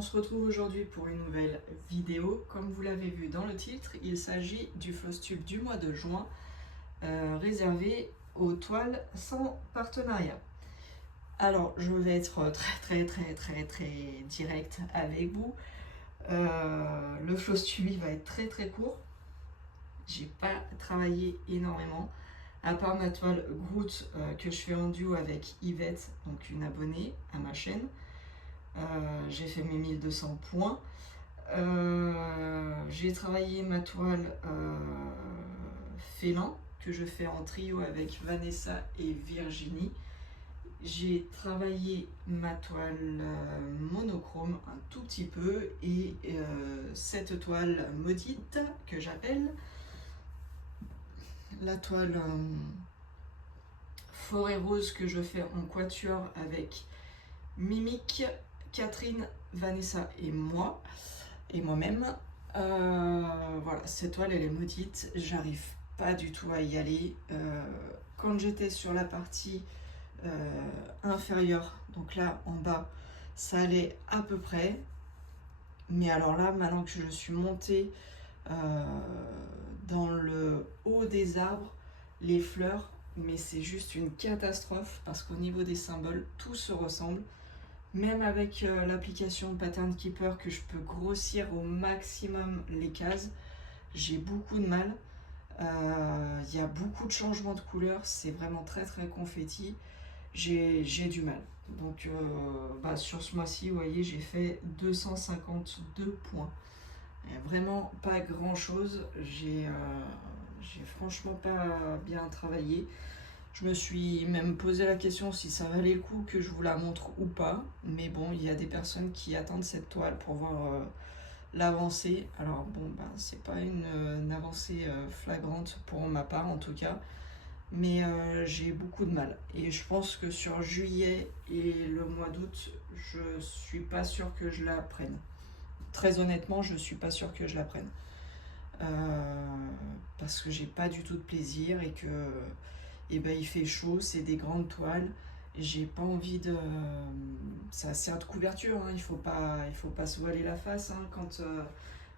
on se retrouve aujourd'hui pour une nouvelle vidéo. Comme vous l'avez vu dans le titre, il s'agit du Flosstube du mois de juin réservé aux toiles sans partenariat. Alors, je vais être très direct avec vous. Le Flosstube va être très court. J'ai pas travaillé énormément, à part ma toile Groot que je fais en duo avec Yvette, donc une abonnée à ma chaîne. J'ai fait mes 1200 points. J'ai travaillé ma toile félin que je fais en trio avec Vanessa et Virginie. J'ai travaillé ma toile monochrome un tout petit peu et cette toile maudite que j'appelle la toile forêt rose que je fais en quatuor avec Mimique, Catherine, Vanessa et moi et moi-même. Voilà, cette toile elle est maudite, j'arrive pas du tout à y aller. Quand j'étais sur la partie inférieure, donc là en bas, ça allait à peu près. Mais alors là, maintenant que je suis montée dans le haut des arbres, les fleurs, mais c'est juste une catastrophe parce qu'au niveau des symboles, tout se ressemble. Même avec l'application Pattern Keeper que je peux grossir au maximum les cases, j'ai beaucoup de mal. Il y a beaucoup de changements de couleurs, c'est vraiment très confetti. J'ai du mal. Donc sur ce mois-ci, vous voyez, j'ai fait 252 points. Il n'y a vraiment pas grand-chose. J'ai franchement pas bien travaillé. Je me suis même posé la question si ça valait le coup que je vous la montre ou pas. Mais bon, il y a des personnes qui attendent cette toile pour voir l'avancée. Alors bon, c'est pas une avancée flagrante pour ma part en tout cas. Mais j'ai beaucoup de mal. Et je pense que sur juillet et le mois d'août, je suis pas sûre que je la prenne. Très honnêtement, je suis pas sûre que je la prenne. Parce que j'ai pas du tout de plaisir et que il fait chaud, c'est des grandes toiles. J'ai pas envie de. Ça sert de couverture, hein, il faut pas se voiler la face. Hein,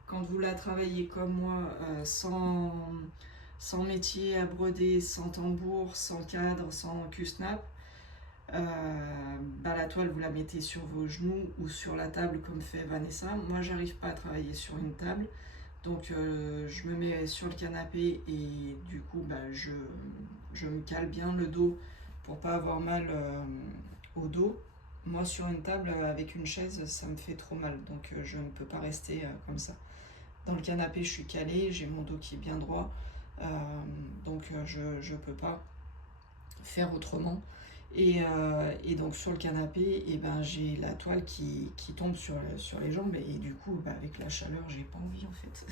quand vous la travaillez comme moi, sans métier à broder, sans tambour, sans cadre, sans Q-snap, la toile vous la mettez sur vos genoux ou sur la table comme fait Vanessa. Moi j'arrive pas à travailler sur une table, donc je me mets sur le canapé et du coup je me cale bien le dos pour pas avoir mal au dos. Moi sur une table avec une chaise ça me fait trop mal, donc je ne peux pas rester comme ça. Dans le canapé je suis calée, j'ai mon dos qui est bien droit, donc je peux pas faire autrement. Et donc sur le canapé, j'ai la toile qui tombe sur les jambes et du coup avec la chaleur j'ai pas envie en fait.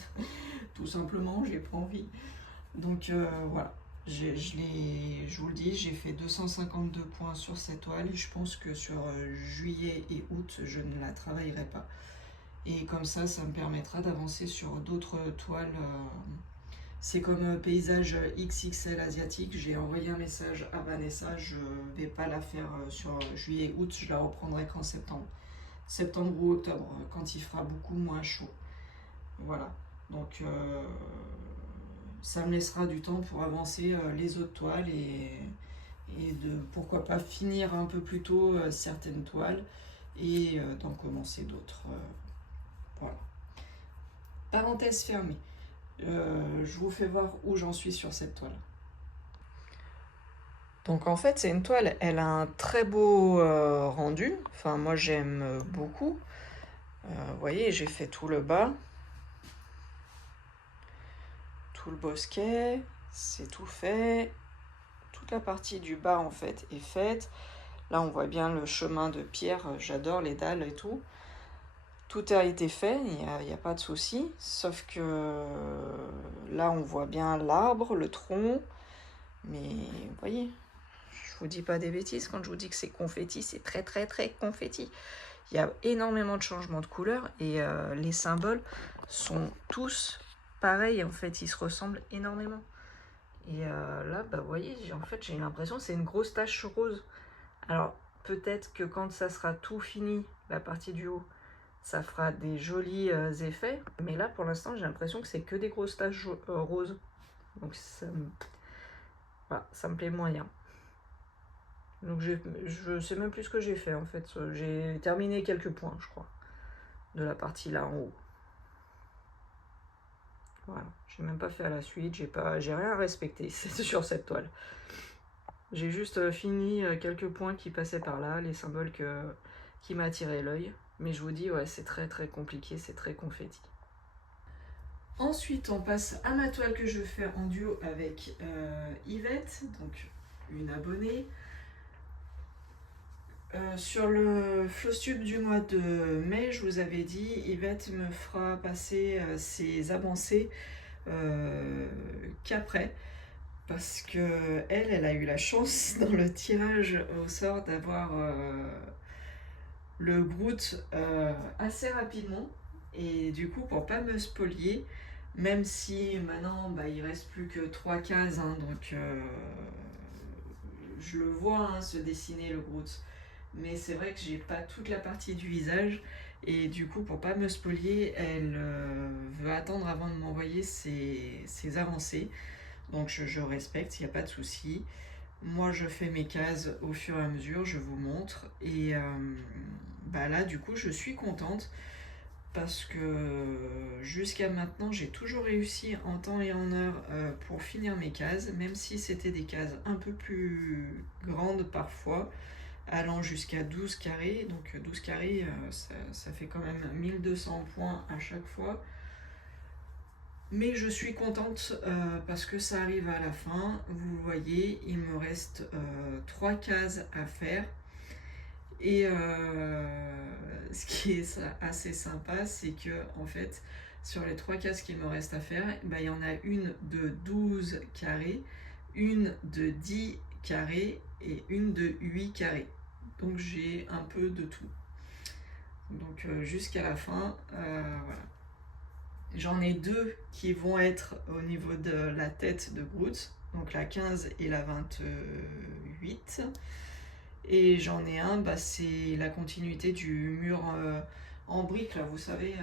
Tout simplement j'ai pas envie. Donc voilà, je vous le dis, j'ai fait 252 points sur cette toile et je pense que sur juillet et août je ne la travaillerai pas. Et comme ça me permettra d'avancer sur d'autres toiles. C'est comme paysage XXL asiatique. J'ai envoyé un message à Vanessa. Je vais pas la faire sur juillet-août. Je la reprendrai qu'en septembre. Septembre ou octobre, quand il fera beaucoup moins chaud. Voilà. Donc ça me laissera du temps pour avancer les autres toiles et de pourquoi pas finir un peu plus tôt certaines toiles et d'en commencer d'autres. Voilà. Parenthèse fermée. Je vous fais voir où j'en suis sur cette toile. Donc en fait c'est une toile, elle a un très beau rendu, enfin moi j'aime beaucoup. Vous voyez, j'ai fait tout le bas, tout le bosquet, c'est tout fait. Toute la partie du bas en fait est faite. Là on voit bien le chemin de pierre, j'adore les dalles et tout. Tout a été fait, il n'y a pas de souci, sauf que là on voit bien l'arbre, le tronc, mais vous voyez, je vous dis pas des bêtises quand je vous dis que c'est confetti, c'est très confetti. Il y a énormément de changements de couleurs et les symboles sont tous pareils, en fait, ils se ressemblent énormément. Et là, vous voyez, en fait, j'ai l'impression que c'est une grosse tache rose. Alors, peut-être que quand ça sera tout fini, la partie du haut, ça fera des jolis effets. Mais là, pour l'instant, j'ai l'impression que c'est que des grosses taches roses. Donc voilà, ça me plaît moyen. Donc je sais même plus ce que j'ai fait en fait. J'ai terminé quelques points, je crois, de la partie là en haut. Voilà, j'ai même pas fait à la suite, j'ai rien à respecter sur cette toile. J'ai juste fini quelques points qui passaient par là, les symboles qui m'attiraient l'œil. Mais je vous dis, ouais, c'est très très compliqué, c'est très confetti. Ensuite, on passe à ma toile que je fais en duo avec Yvette, donc une abonnée. Sur le Flowstube du mois de mai, je vous avais dit, Yvette me fera passer ses avancées qu'après, parce que elle a eu la chance dans le tirage au sort d'avoir le Groot assez rapidement, et du coup pour pas me spolier, même si maintenant il reste plus que 3 cases, hein, donc je le vois se dessiner le Groot, mais c'est vrai que j'ai pas toute la partie du visage, et du coup pour pas me spolier, elle veut attendre avant de m'envoyer ses avancées, donc je respecte, il n'y a pas de souci. Moi je fais mes cases au fur et à mesure, je vous montre, et là du coup je suis contente parce que jusqu'à maintenant j'ai toujours réussi en temps et en heure pour finir mes cases, même si c'était des cases un peu plus grandes parfois, allant jusqu'à 12 carrés. Donc 12 carrés, ça fait quand même 1200 points à chaque fois. Mais je suis contente parce que ça arrive à la fin. Vous voyez, il me reste 3 cases à faire. Et ce qui est assez sympa, c'est que en fait, sur les 3 cases qu'il me reste à faire, il y en a une de 12 carrés, une de 10 carrés et une de 8 carrés. Donc j'ai un peu de tout. Donc jusqu'à la fin, voilà. J'en ai 2 qui vont être au niveau de la tête de Groot, donc la 15 et la 28. Et j'en ai un, c'est la continuité du mur en briques, là, vous savez.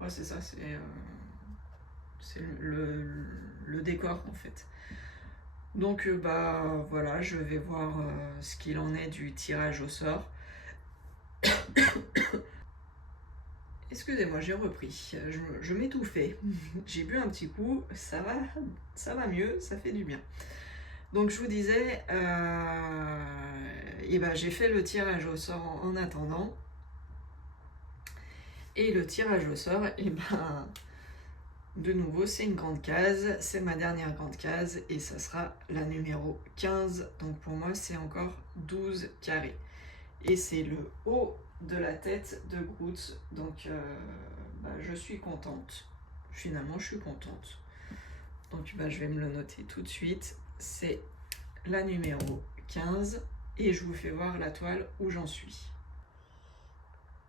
Ouais, c'est ça, c'est le décor en fait. Donc, voilà, je vais voir ce qu'il en est du tirage au sort. Excusez-moi, j'ai repris. Je m'étouffais. J'ai bu un petit coup, ça va mieux, ça fait du bien. Donc je vous disais, j'ai fait le tirage au sort en attendant. Et le tirage au sort, de nouveau, c'est une grande case. C'est ma dernière grande case et ça sera la numéro 15. Donc pour moi, c'est encore 12 carrés. Et c'est le haut de la tête de Groot. Donc je suis contente. Finalement, je suis contente. Donc je vais me le noter tout de suite. C'est la numéro 15 et je vous fais voir la toile où j'en suis.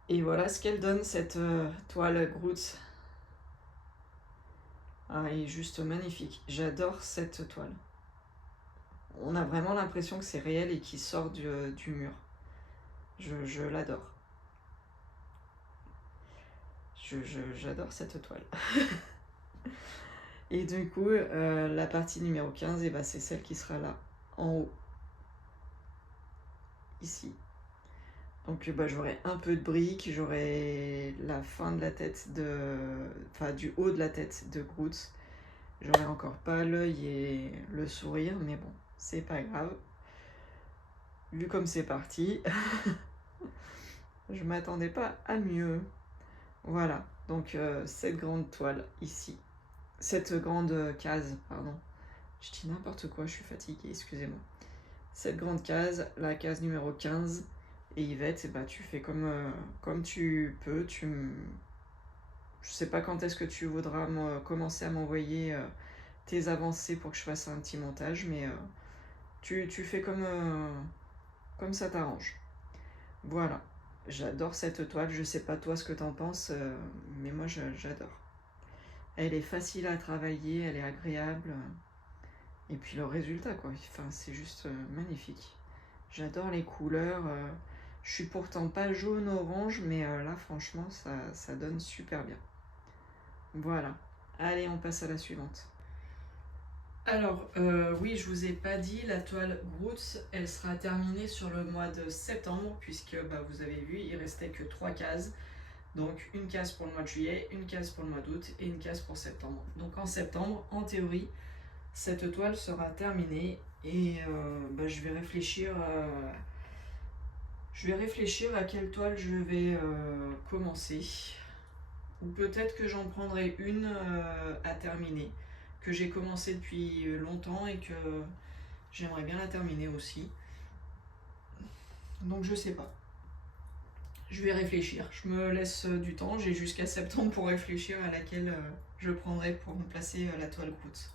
Et voilà ce qu'elle donne, cette toile Groot. Ah, elle est juste magnifique. J'adore cette toile. On a vraiment l'impression que c'est réel et qu'il sort du mur. Je l'adore. J'adore cette toile. Et du coup, la partie numéro 15, c'est celle qui sera là, en haut. Ici. Donc j'aurai un peu de briques, j'aurai la fin de la tête du haut de la tête de Groot. J'aurai encore pas l'œil et le sourire, mais bon, c'est pas grave. Vu comme c'est parti, je m'attendais pas à mieux. Voilà, donc cette grande toile ici. Cette grande case, pardon. Je dis n'importe quoi, je suis fatiguée, excusez-moi. Cette grande case, la case numéro 15. Et Yvette, tu fais comme tu peux. Je sais pas quand est-ce que tu voudras commencer à m'envoyer tes avancées pour que je fasse un petit montage, mais tu fais comme ça t'arrange. Voilà, j'adore cette toile. Je sais pas toi ce que t'en penses, mais moi j'adore. Elle est facile à travailler, elle est agréable. Et puis le résultat, quoi. Enfin, c'est juste magnifique. J'adore les couleurs. Je suis pourtant pas jaune-orange, mais là franchement ça donne super bien. Voilà. Allez, on passe à la suivante. Alors, oui, je vous ai pas dit, la toile Groots, elle sera terminée sur le mois de septembre, puisque vous avez vu, il restait que 3 cases. Donc, une case pour le mois de juillet, une case pour le mois d'août et une case pour septembre. Donc, en septembre, en théorie, cette toile sera terminée et je vais réfléchir à quelle toile je vais commencer. Ou peut-être que j'en prendrai une à terminer, que j'ai commencé depuis longtemps et que j'aimerais bien la terminer aussi. Donc je sais pas. Je vais réfléchir. Je me laisse du temps. J'ai jusqu'à septembre pour réfléchir à laquelle je prendrai pour remplacer la toile Groots.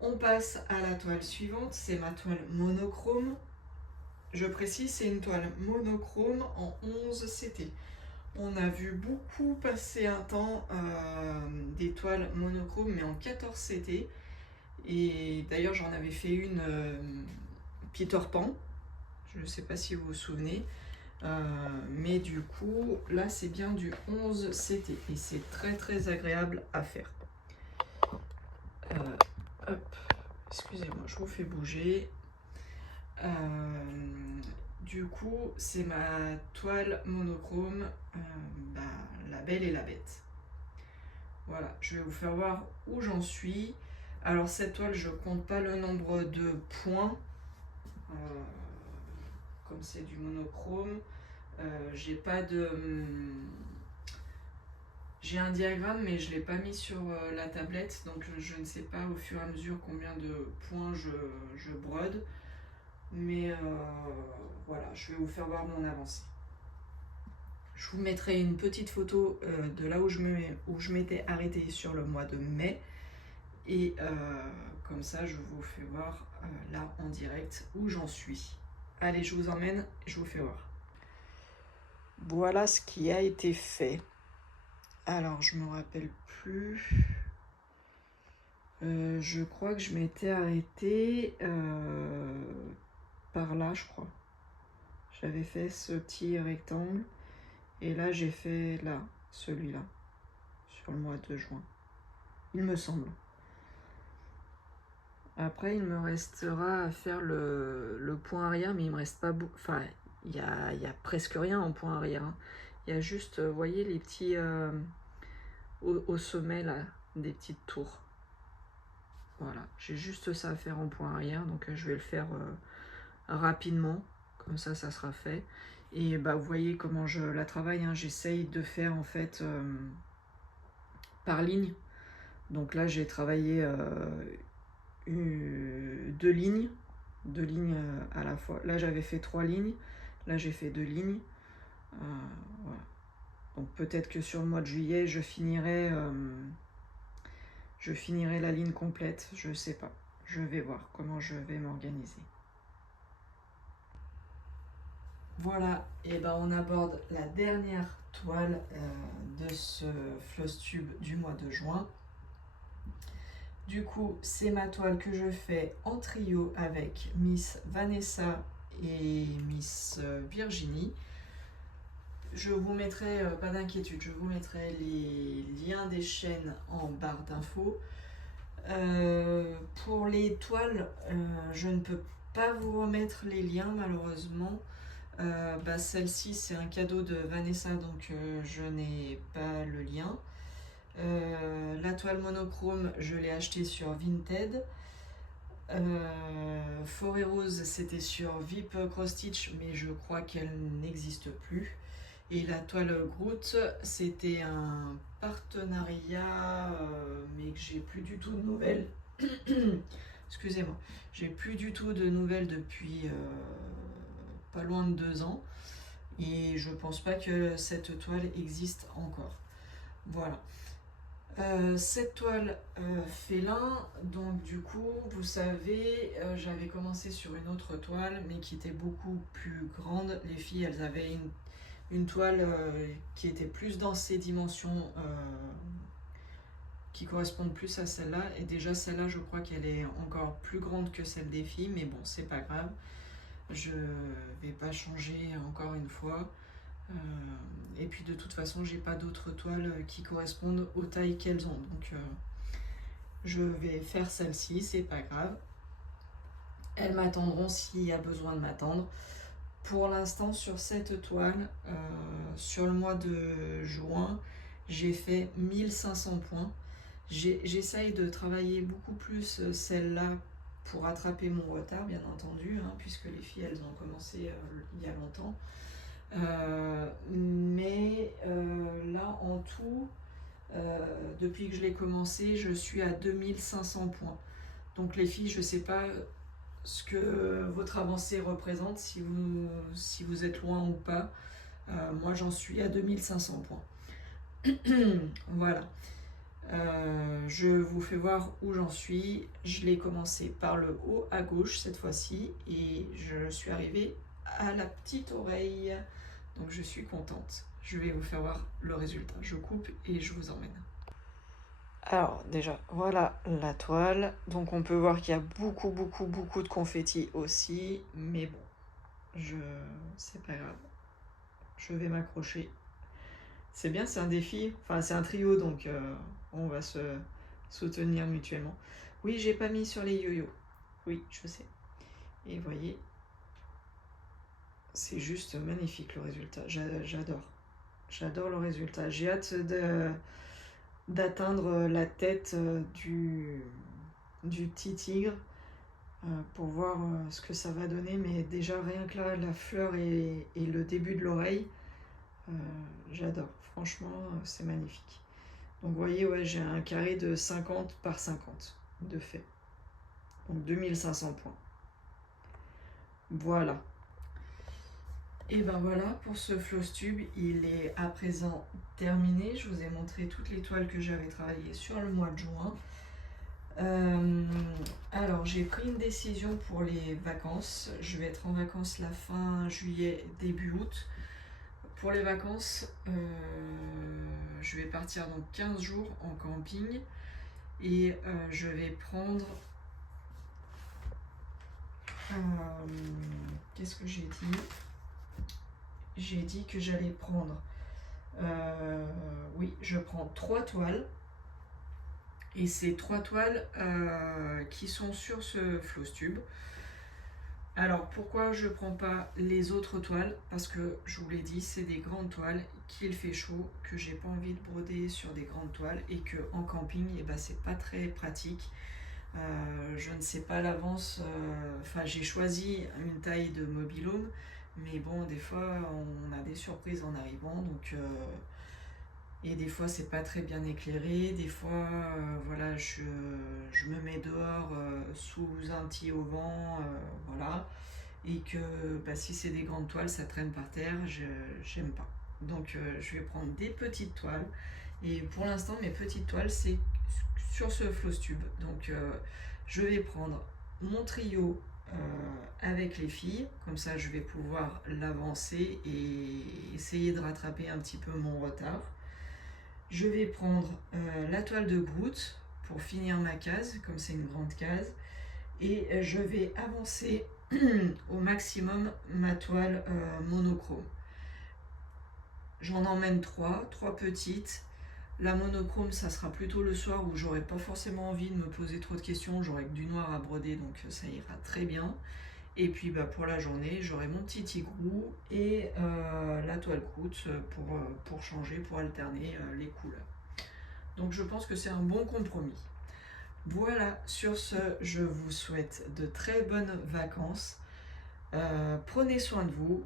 On passe à la toile suivante. C'est ma toile monochrome. Je précise, c'est une toile monochrome en 11 CT. On a vu beaucoup passer un temps des toiles monochromes, mais en 14 CT. Et d'ailleurs, j'en avais fait une Peter Pan. Je ne sais pas si vous vous souvenez. Mais du coup, là, c'est bien du 11 CT. Et c'est très très agréable à faire. Hop, excusez-moi, je vous fais bouger. Du coup, c'est ma toile monochrome, La Belle et la Bête. Voilà, je vais vous faire voir où j'en suis. Alors cette toile, je compte pas le nombre de points, comme c'est du monochrome. J'ai pas de... J'ai un diagramme, mais je ne l'ai pas mis sur la tablette, donc je ne sais pas au fur et à mesure combien de points je brode. Mais voilà, je vais vous faire voir mon avancée. Je vous mettrai une petite photo de là où je m'étais arrêtée sur le mois de mai. Et comme ça, je vous fais voir là en direct où j'en suis. Allez, je vous emmène, je vous fais voir. Voilà ce qui a été fait. Alors, je me rappelle plus. Je crois que je m'étais arrêtée par là, je crois. J'avais fait ce petit rectangle. Et là, j'ai fait là, celui-là, sur le mois de juin. Il me semble. Après, il me restera à faire le point arrière, mais il me reste pas beaucoup. Enfin, il y a presque rien en point arrière. Hein. Il y a juste, vous voyez, les petits au sommet là, des petites tours. Voilà, j'ai juste ça à faire en point arrière, donc je vais le faire rapidement, comme ça sera fait. Et vous voyez comment je la travaille, hein. J'essaye de faire en fait par ligne. Donc là j'ai travaillé 2 lignes à la fois. Là j'avais fait 3 lignes, là j'ai fait 2 lignes. Voilà. Donc peut-être que sur le mois de juillet je finirai la ligne complète, je sais pas. Je vais voir comment je vais m'organiser. Voilà, et on aborde la dernière toile de ce floss tube du mois de juin. Du coup, c'est ma toile que je fais en trio avec Miss Vanessa et Miss Virginie. Je vous mettrai, pas d'inquiétude, je vous mettrai les liens des chaînes en barre d'infos. Pour les toiles, je ne peux pas vous remettre les liens malheureusement. Celle-ci c'est un cadeau de Vanessa, donc je n'ai pas le lien. La toile monochrome, je l'ai achetée sur Vinted. Forêt Rose, c'était sur VIP Cross Stitch, mais je crois qu'elle n'existe plus. Et la toile Groot, c'était un partenariat, mais que j'ai plus du tout de nouvelles. Excusez-moi, j'ai plus du tout de nouvelles depuis pas loin de 2 ans. Et je pense pas que cette toile existe encore. Voilà. Cette toile félin, donc du coup, vous savez, j'avais commencé sur une autre toile, mais qui était beaucoup plus grande. Les filles, elles avaient une toile qui était plus dans ces dimensions, qui correspondent plus à celle-là. Et déjà, celle-là, je crois qu'elle est encore plus grande que celle des filles, mais bon, c'est pas grave. Je vais pas changer encore une fois. Et puis de toute façon, j'ai pas d'autres toiles qui correspondent aux tailles qu'elles ont. Donc je vais faire celle-ci, c'est pas grave. Elles m'attendront s'il y a besoin de m'attendre. Pour l'instant, sur cette toile, sur le mois de juin, j'ai fait 1500 points. J'essaye de travailler beaucoup plus celle-là pour rattraper mon retard, bien entendu, hein, puisque les filles, elles ont commencé il y a longtemps. Mais là, en tout, depuis que je l'ai commencé, je suis à 2500 points. Donc les filles, je ne sais pas ce que votre avancée représente, si vous êtes loin ou pas. Moi, j'en suis à 2500 points. Voilà. Je vous fais voir où j'en suis. Je l'ai commencé par le haut à gauche cette fois-ci et je suis arrivée à la petite oreille. Donc je suis contente. Je vais vous faire voir le résultat. Je coupe et je vous emmène. Alors déjà, voilà la toile. Donc on peut voir qu'il y a beaucoup de confettis aussi. Mais bon, c'est pas grave. Je vais m'accrocher. C'est bien, c'est un défi. Enfin, c'est un trio, donc on va se soutenir mutuellement. Oui, j'ai pas mis sur les yo-yo. Oui, je sais. Et vous voyez, c'est juste magnifique le résultat. J'adore. J'adore le résultat. J'ai hâte d'atteindre la tête du petit tigre pour voir ce que ça va donner. Mais déjà, rien que là, la fleur et le début de l'oreille, j'adore. Franchement, c'est magnifique. Donc vous voyez, ouais, j'ai un carré de 50 par 50 de fait. Donc 2500 points. Voilà. Et ben voilà, pour ce floss tube, il est à présent terminé. Je vous ai montré toutes les toiles que j'avais travaillées sur le mois de juin. Alors j'ai pris une décision pour les vacances. Je vais être en vacances la fin juillet, début août. Pour les vacances, je vais partir donc 15 jours en camping et je vais prendre... qu'est-ce que j'ai dit ? J'ai dit que j'allais prendre... oui, je prends 3 toiles. Et c'est 3 toiles qui sont sur ce floss tube. Alors pourquoi je ne prends pas les autres toiles? Parce que je vous l'ai dit, c'est des grandes toiles, qu'il fait chaud, que j'ai pas envie de broder sur des grandes toiles et que en camping, eh ben, c'est pas très pratique. Je ne sais pas à l'avance, j'ai choisi une taille de mobil-home, mais bon, des fois on a des surprises en arrivant, donc et des fois c'est pas très bien éclairé, des fois voilà, je me mets dehors sous un petit auvent, voilà, et que si c'est des grandes toiles ça traîne par terre, j'aime pas. Donc je vais prendre des petites toiles, et pour l'instant mes petites toiles c'est sur ce floss tube. Donc je vais prendre mon trio avec les filles, comme ça je vais pouvoir l'avancer et essayer de rattraper un petit peu mon retard. Je vais prendre la toile de Groot pour finir ma case, comme c'est une grande case, et je vais avancer au maximum ma toile monochrome. J'en emmène 3 petites. La monochrome, ça sera plutôt le soir où j'aurai pas forcément envie de me poser trop de questions, j'aurai que du noir à broder, donc ça ira très bien. Et puis pour la journée, j'aurai mon petit tigrou et la toile Groot pour changer, pour alterner les couleurs. Donc je pense que c'est un bon compromis. Voilà, sur ce, je vous souhaite de très bonnes vacances. Prenez soin de vous,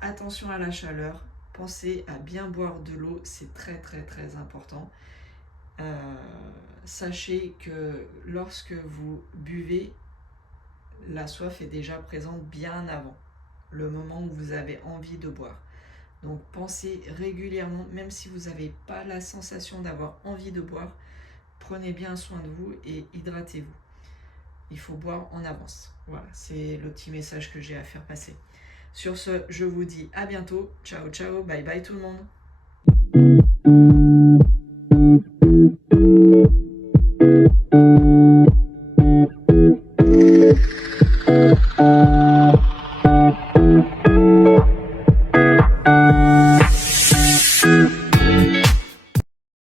attention à la chaleur, pensez à bien boire de l'eau, c'est très important. Sachez que lorsque vous buvez, la soif est déjà présente bien avant le moment où vous avez envie de boire. Donc pensez régulièrement, même si vous n'avez pas la sensation d'avoir envie de boire, prenez bien soin de vous et hydratez-vous. Il faut boire en avance. Voilà, c'est le petit message que j'ai à faire passer. Sur ce, je vous dis à bientôt. Ciao, ciao, bye bye tout le monde.